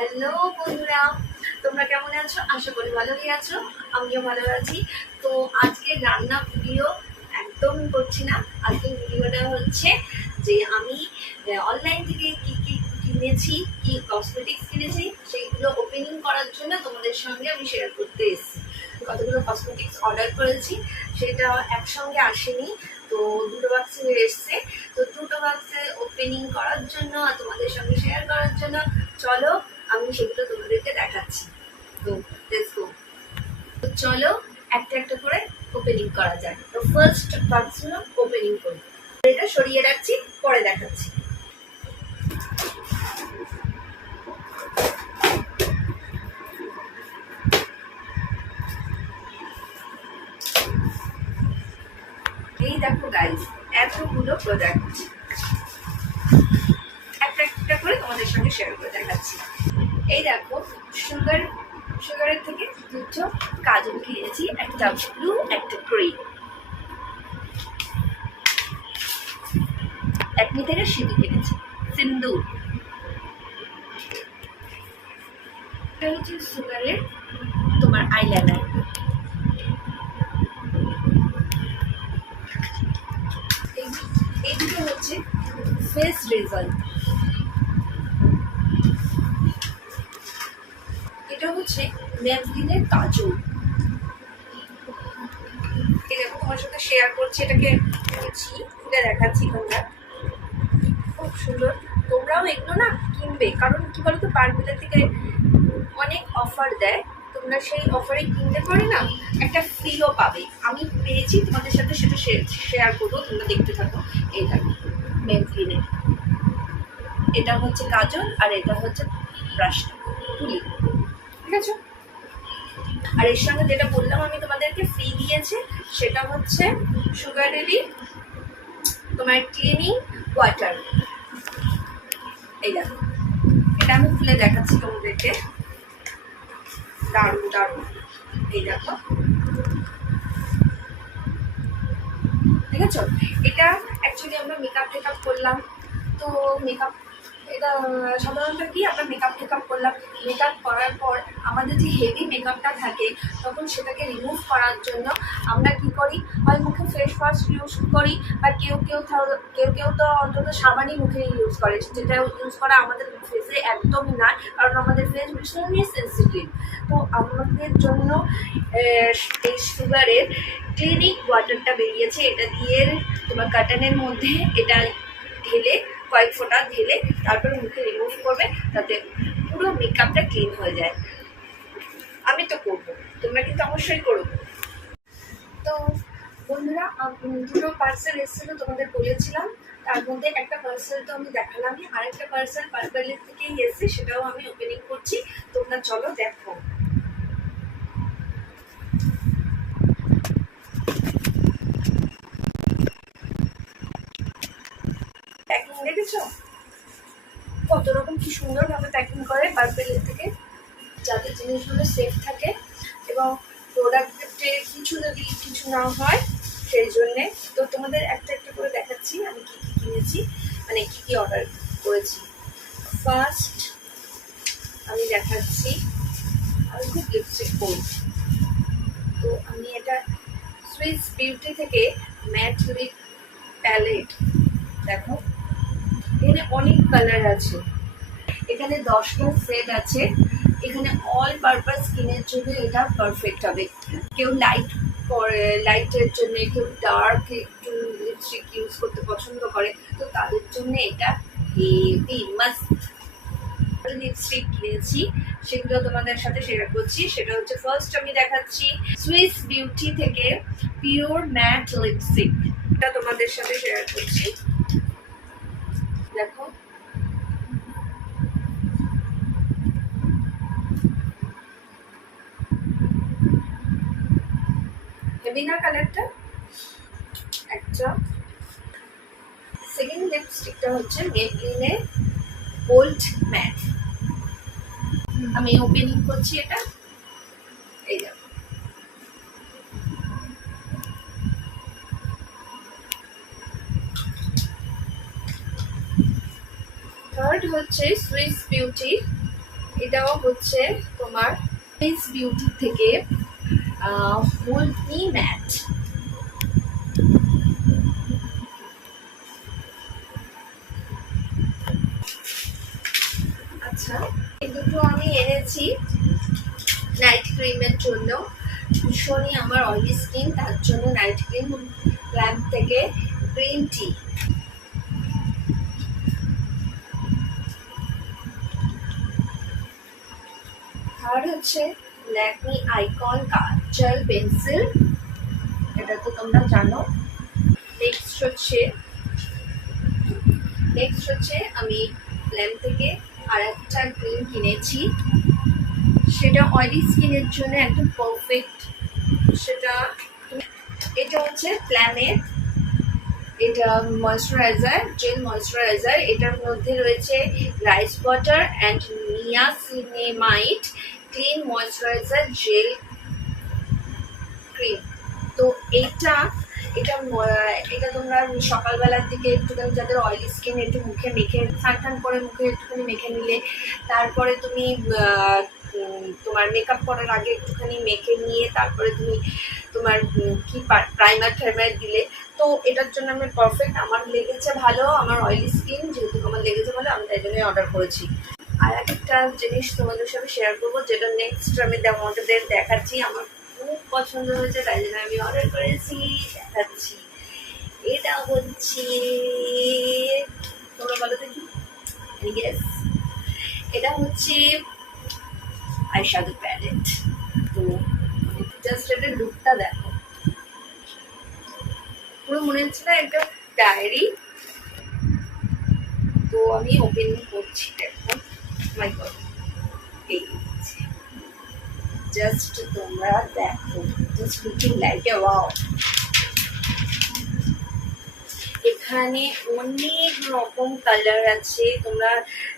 Hello বন্ধুরা, তোমরা কেমন আছো? আশা করি ভালোই আছো। আমিও ভালো আছি। তো আজকে রান্না ভিডিও একদম করছি না। আজকের ভিডিওটা হচ্ছে যে আমি অনলাইন থেকে কি কি কিনেছি, কি কসমেটিক্স কিনেছি সেইগুলো ওপেনিং করার জন্য তোমাদের সঙ্গে আমি শেয়ার করতে এসেছি। কতগুলো কসমেটিক্স অর্ডার করেছি, সেটা একসঙ্গে আসেনি, তো দুটো বাক্সে এসছে। তো দুটো বাক্সে ওপেনিং করার জন্য আর তোমাদের সঙ্গে শেয়ার করার জন্য চলো আমি সেগুলো তোমাদেরকে দেখাচ্ছি। তো লেটস গো। তো চলো একটা একটা করে ওপেনিং করা যায়। তো ফার্স্ট বাক্সগুলো ওপেনিং করি, এটা সরিয়ে রাখছি, পরে দেখাচ্ছি। এই দেখো গাইস, এতগুলো প্রোডাক্ট একটা একটা করে তোমাদের সঙ্গে শেয়ার করে দেখাচ্ছি। এই দেখো, সুগারের থেকে দুটো কাজল কিনেছি, একটা ব্লু একটা গ্রিন। একনি থেকে সিঁদুর কিনেছি, সিন্দুর। এটা হচ্ছে সুগারের তোমার আইলাইনার। এই দুটো হচ্ছে ফেস রেজাল্ট। এটা হচ্ছে ম্যাবলিনের কাজল। এই দেখো, তোমার সাথে শেয়ার করছি, এটাকে নিয়েছি, খুলে দেখাচ্ছি। তোমরা খুব সুন্দর, তোমরাও এগুলো না কিনবে, কারণ কি বলতো, বারবিলা থেকে অনেক অফার দেয়, তোমরা সেই অফারে কিনতে পারে না, একটা ফ্রিও পাবে। আমি পেয়েছি, তোমাদের সাথে সেটা শেয়ার করবো, তোমরা দেখতে থাকো। এই দেখো ম্যাবলিনের, এটা হচ্ছে কাজল আর এটা হচ্ছে ব্রাশটা, তুলি, ঠিক আছে। আর এর সঙ্গে যেটা বললাম আমি তোমাদেরকে ফ্রি দিয়েছে, সেটা হচ্ছে সুগারেরই তোমার ক্লিনিং ওয়াটার। এই দেখো, এটা আমি খুলে দেখাচ্ছি তোমাদেরকে, দারুণ দারুণ। এই দেখো, ঠিক আছে। এটা অ্যাকচুয়ালি আমরা মেকআপ করলাম, তো মেকআপ, এটা সাধারণত কি আমরা মেকআপ করলাম, মেকআপ করার পর আমাদের যে হেভি মেকআপটা থাকে, তখন সেটাকে রিমুভ করার জন্য আমরা কি করি, হয় মুখে ফেস ওয়াশ ইউজ করি, বা কেউ কেউ তো অন্তত সাবানই মুখে ইউজ করে, যেটা ইউজ করা আমাদের ফেসে একদমই না, কারণ আমাদের ফেস ভীষণই সেন্সিটিভ। তো আমাদের জন্য এই সুগারের ক্লিনিক ওয়াটারটা বেরিয়েছে, এটা দিয়ে তোমার কাটানের মধ্যে এটা ঢেলে, কয়েক ফোঁটা ঢেলে তারপরে মুখে রিমুভ করবে, তাতে পুরো মেকআপটা ক্লিন হয়ে যায়। আমি তো করবো, তোমরা কিন্তু অবশ্যই করবো। তো বন্ধুরা, দুটো পার্সেল এসেছিলো, তোমাদের বলেছিলাম, তার মধ্যে একটা পার্সেল তো আমি দেখালামই, আরেকটা পার্সেল পার্পেলের থেকেই এসেছে, সেটাও আমি ওপেনিং করছি, তোমরা চলো দেখো। প্যাকিং দেখেছো কত রকম, কি সুন্দরভাবে প্যাকিং করে পার্পেলের থেকে, যাতে জিনিসগুলো সেফ থাকে এবং প্রোডাক্টে কিছু না হয়, সেই জন্যে। তো তোমাদের একটা একটা করে দেখাচ্ছি আমি কী কী কিনেছি, মানে কী কী অর্ডার করেছি। ফার্স্ট আমি দেখাচ্ছি, আমি খুব লিপস্টিক পরি, তো আমি এটা সুইস বিউটি থেকে ম্যাট লিপ প্যালেট। দেখো, এখানে অনেক কালার আছে, এখানে 10টা সেট আছে, এখানে অল পারপাস স্কিনের জন্য এটা পারফেক্ট হবে। কেউ লাইটের জন্য, কেউ ডার্ক একটু লিপস্টিক ইউজ করতে পছন্দ করে, তো তাদের জন্য এটা হেভি মাস্ট। লিপস্টিক কিনেছি, সেগুলো তোমাদের সাথে শেয়ার করছি। সেটা হচ্ছে, ফার্স্ট আমি দেখাচ্ছি সুইস বিউটি থেকে পিওর ম্যাট লিপস্টিক, এটা তোমাদের সাথে শেয়ার করছি। দেখো, হেভি না কালারটা একটা। সেকেন্ড লিপস্টিকটা হচ্ছে মেবলিনের গোল্ড ম্যাট, আমি ওপেনিং করছি এটা। এই দেখো, থার্ড হচ্ছে সুইস বিউটি এটাও হচ্ছে তোমার ফেস বিউটি থেকে হোল্ড মি ম্যাট। আচ্ছা, এই দুটো আমি এনেছি নাইট ক্রিমের জন্য। ভীষণই আমার অয়েলি স্কিন, তার জন্য নাইট ক্রিম ল্যাম্প থেকে গ্রিন টি। আর হচ্ছে ল্যাকমি আইকন কাজল পেন্সিল, এটা তো তোমরা জানো। নেক্সট হচ্ছে আমি ল্যাম্প থেকে আর একটা ক্রিম কিনেছি, সেটা অয়েলি স্কিনের জন্য একদম পারফেক্ট। সেটা এটা হচ্ছে প্ল্যানেট, এটা ময়শ্চারাইজার, জেল ময়শ্চারাইজার। এটার মধ্যে রয়েছে rice water and niacinamide clean moisturiser gel cream. তো এটা এটা এটা তোমরা সকালবেলার দিকে একটুখানি যাদের অয়েলি স্কিন একটু মুখে মেখে স্নান করে মুখে একটুখানি মেখে নিলে, তারপরে তুমি তোমার মেকআপ করার আগে একটুখানি মেখে নিয়ে তারপরে তুমি তোমার কি প্রাইমার টাইমার দিলে, তো এটার জন্য আমি পারফেক্ট। আমার লেগেছে ভালো, আমার অয়েলি স্কিন যেহেতু আমার লেগেছে ভালো, আমি তাই জন্যই অর্ডার করেছি। আর একটা জিনিস তোমাদের সাথে শেয়ার করবো, যেটা নেক্সট আমি তোমাদের দেখাচ্ছি। আমার খুব পছন্দ হয়েছে, তাই জন্য আমি অর্ডার করেছি, দেখাচ্ছি। এটা হচ্ছে, তোমরা বলো দেখি, এটা হচ্ছে আইশ্যাডো প্যালেট। তো জাস্ট এটা লুকটা দেখো, পুরো মনে হচ্ছে না একটা ডায়েরি। তো আমি ওপেন করছি, দেখো মাই গড, জাস্ট তোমরা দেখো, just looking like a wow. এখানে অনেক রকম কালার আছে, তোমরা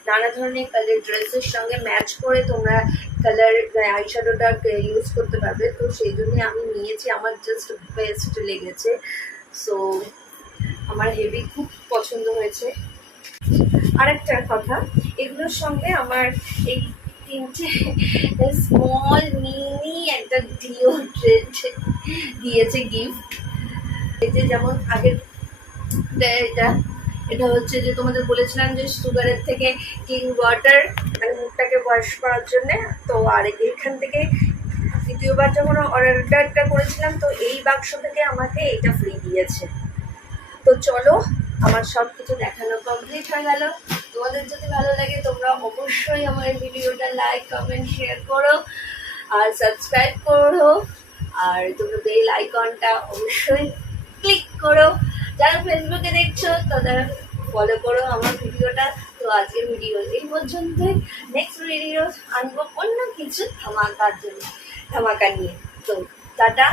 নানা ধরনের কালার ড্রেসের সঙ্গে ম্যাচ করে তোমরা কালার আইশ্যাডোটা ইউজ করতে পারবে। তো সেই জন্য আমি নিয়েছি, আমার জাস্ট বেস্ট লেগেছে। সো আমার হেভি খুব পছন্দ হয়েছে। আরেকটা কথা, এগুলোর সঙ্গে আমার এই তিনটে স্মল মিনি একটা ডিওড্রেন্ট দিয়েছে গিফট। এই যে যেমন আগের এটা হচ্ছে যে তোমাদের বলেছিলাম যে সুগারের থেকে ক্লিন ওয়াটার, মানে মুখটাকে ওয়াশ করার জন্যে। তো আর এখান থেকে দ্বিতীয়বার যখন অর্ডারটা করেছিলাম, তো এই বাক্স থেকে আমাকে এটা ফ্রি দিয়েছে। তো চলো, আমার সব কিছু দেখানো কমপ্লিট হয়ে গেল। তোমাদের যদি ভালো লাগে তোমরা অবশ্যই আমার ভিডিওটা লাইক কমেন্ট শেয়ার করো আর সাবস্ক্রাইব করো, আর তোমরা বেল আইকনটা অবশ্যই ক্লিক করো। যারা ফেসবুকে দেখছো তারা ফলো করো আমার ভিডিওটা। তো আজকের ভিডিও এই পর্যন্তই, নেক্সট ভিডিও আনবো অন্য কিছু ধামাকার জন্য, ধামাকা নিয়ে। তো টাটা।